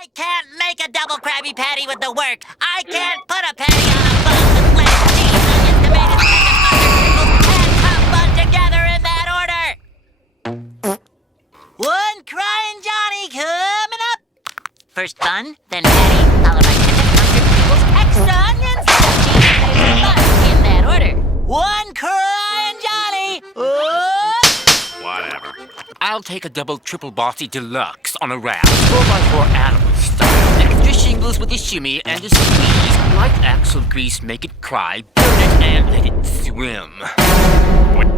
I can't make a double Krabby Patty with the work. I can't put a patty on a bun with lettuce, cheese, onions, tomatoes, ketchup, mustard, pickles, and come bun together in that order. One crying Johnny coming up. First bun, then patty, followed by ketchup, mustard, pickles, extra onions, lettuce, cheese, tomatoes, and bun in that order. One crying Johnny. Whatever. I'll take a double triple bossy deluxe on a wrap, 4x4 animal style. Extra shingles with a shimmy and a squeeze. Like axle grease, make it cry, burn it, and let it swim. What